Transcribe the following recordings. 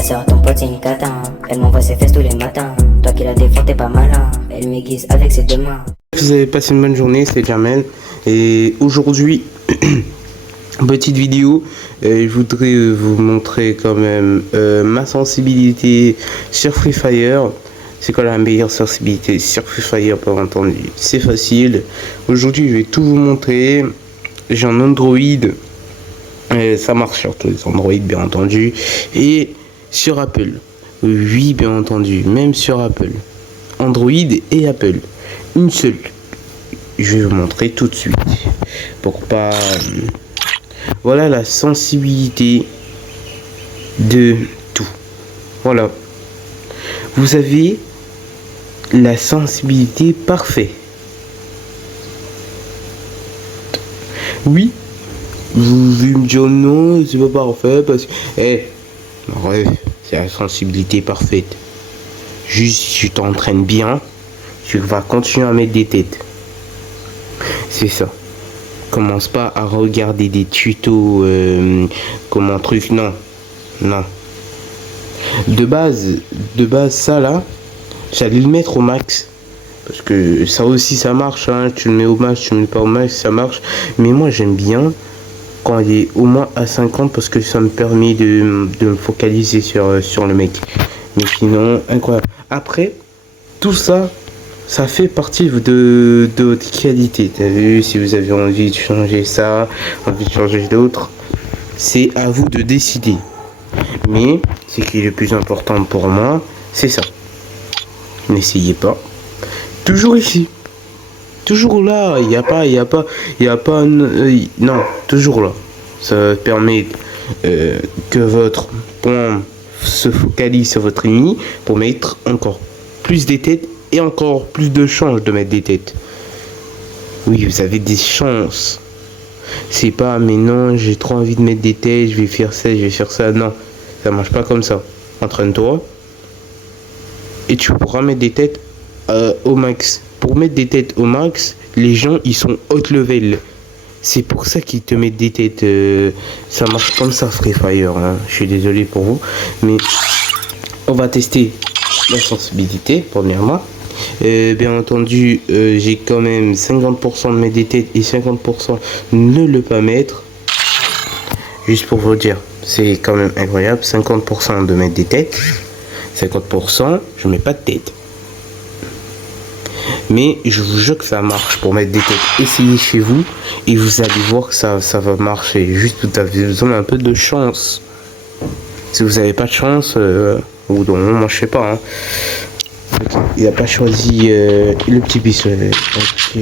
La sœur ton pote c'est une cata, elle m'envoie ses fesses tous les matins. Toi qui la défends t'es pas malin, elle m'aiguise avec ses deux mains. Vous avez passé une bonne journée, c'est Jamel. Et aujourd'hui, petite vidéo, je voudrais vous montrer quand même ma sensibilité sur Free Fire. C'est quoi la meilleure sensibilité sur Free Fire, pas entendu? C'est facile. Aujourd'hui, je vais tout vous montrer. J'ai un Android. Ça marche sur tous les Android, bien entendu. Et sur Apple. Oui, bien entendu. Même sur Apple. Android et Apple. Une seule. Je vais vous montrer tout de suite. Pour pas... Voilà la sensibilité de tout. Voilà. Vous avez la sensibilité parfaite. Oui. Vous allez me dire non, c'est pas parfait parce que... bref, c'est la sensibilité parfaite. Juste si tu t'entraînes bien, tu vas continuer à mettre des têtes. C'est ça. Commence pas à regarder des tutos comme un truc, non. Non. De base, ça là, j'allais le mettre au max. Parce que ça aussi ça marche, hein. Tu le mets au max, tu le mets pas au max, ça marche. Mais moi j'aime bien quand il est au moins à 50 parce que ça me permet de me focaliser sur le mec. Mais sinon, incroyable. Après, tout ça, ça fait partie de votre qualité. T'as vu, si vous avez envie de changer ça, envie de changer d'autres, c'est à vous de décider. Mais ce qui est le plus important pour moi, c'est ça. N'essayez pas. Toujours ici. Toujours là, il n'y a pas, non, toujours là. Ça permet que votre point se focalise sur votre ennemi pour mettre encore plus des têtes et encore plus de chances de mettre des têtes. Oui, vous avez des chances. C'est pas, mais non, j'ai trop envie de mettre des têtes, je vais faire ça, je vais faire ça. Non, ça marche pas comme ça. Entraîne-toi et tu pourras mettre des têtes au max. Pour mettre des têtes au max, les gens ils sont haut level. C'est pour ça qu'ils te mettent des têtes. Ça marche comme ça, Free Fire. Hein. Je suis désolé pour vous, mais on va tester la sensibilité premièrement. Bien entendu, j'ai quand même 50% de mettre des têtes et 50% ne le pas mettre. Juste pour vous dire, c'est quand même incroyable. 50% de mettre des têtes, 50% je mets pas de tête. Mais je vous jure que ça marche pour mettre des têtes. Essayez chez vous et vous allez voir que ça va marcher. Juste vous avez besoin d'un peu de chance. Si vous n'avez pas de chance, ou non, moi je sais pas. Hein. Il n'a pas choisi le petit pistolet. Ok.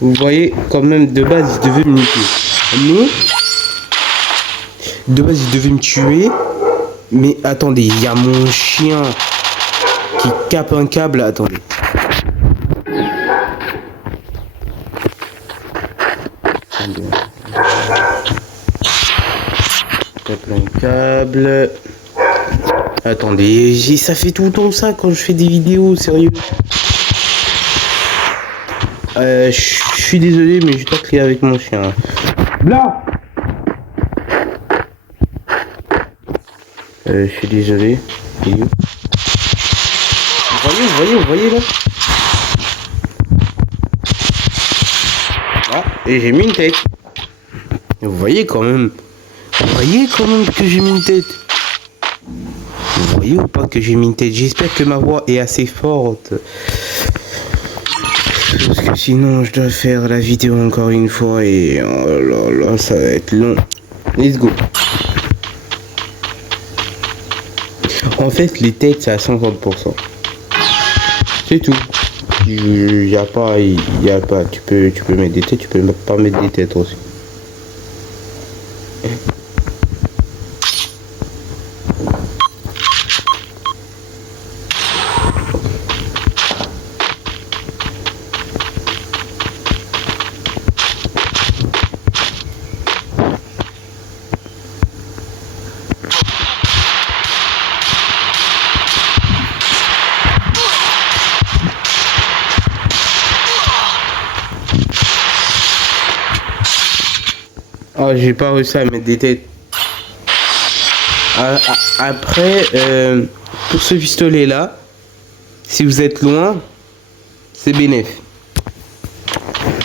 Vous voyez, quand même, de base, il devait me niquer. Mais, de base, il devait me tuer. Mais, attendez, il y a mon chien qui capte un câble. Attendez. Capte un câble. Attendez, ça fait tout le temps ça quand je fais des vidéos, sérieux. Je suis désolé, mais je dois crier avec mon chien. Là. Je suis désolé. Vous voyez là. Ah, et j'ai mis une tête. Vous voyez quand même. Vous voyez quand même que j'ai mis une tête. Vous voyez ou pas que j'ai mis une tête. J'espère que ma voix est assez forte. Parce que sinon je dois faire la vidéo encore une fois et oh là là, ça va être long. Let's go. En fait les têtes c'est à 50%. C'est tout. y a pas, tu peux mettre des têtes, tu peux pas mettre des têtes aussi. Oh, j'ai pas réussi à mettre des têtes. Après, pour ce pistolet là, si vous êtes loin, c'est bénéf.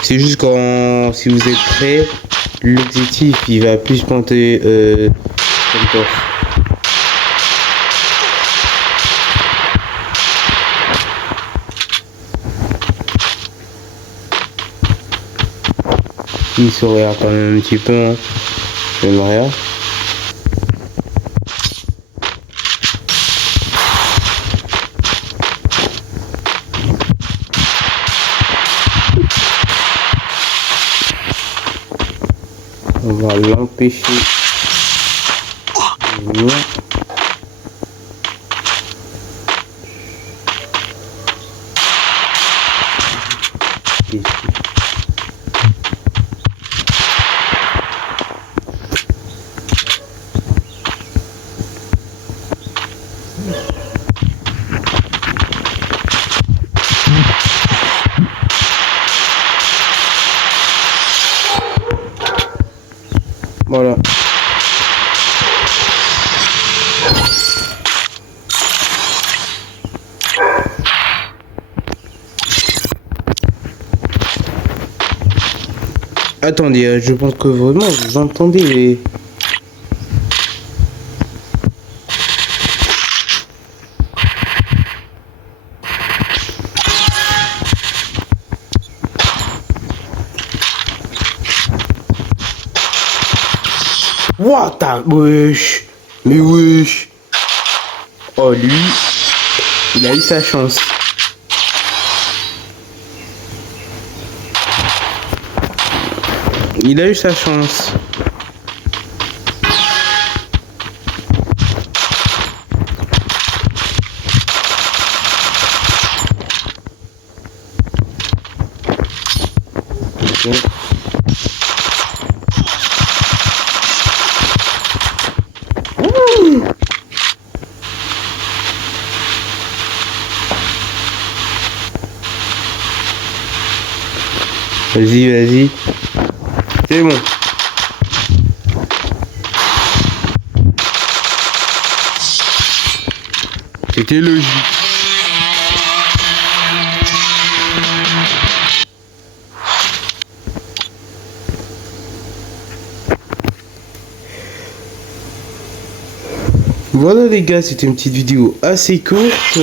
C'est juste quand si vous êtes prêt, l'objectif il va plus pointer comme torse. Il se regarde quand même un petit peu, hein. J'aimerais. On va l'empêcher de venir. Voilà. Attendez, je pense que vraiment vous entendez les... What the... Wesh. Mais wesh. Oh lui, il a eu sa chance. Il a eu sa chance. Okay. Vas-y, vas-y. C'est bon. C'était logique. Voilà les gars, c'était une petite vidéo assez courte,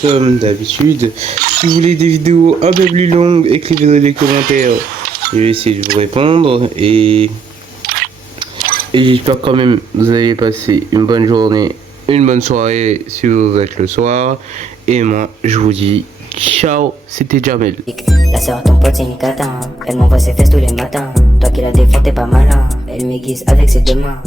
comme d'habitude. Si vous voulez des vidéos un peu plus longues, écrivez dans les commentaires. Je vais essayer de vous répondre et j'espère quand même que vous allez passer une bonne journée, une bonne soirée si vous êtes le soir. Et moi, je vous dis ciao, c'était Jamel. La sœur à ton pote c'est une cata, hein. Elle m'envoie ses fesses tous les matins. Toi qui la défends t'es pas malin. Elle m'aiguise avec ses deux mains.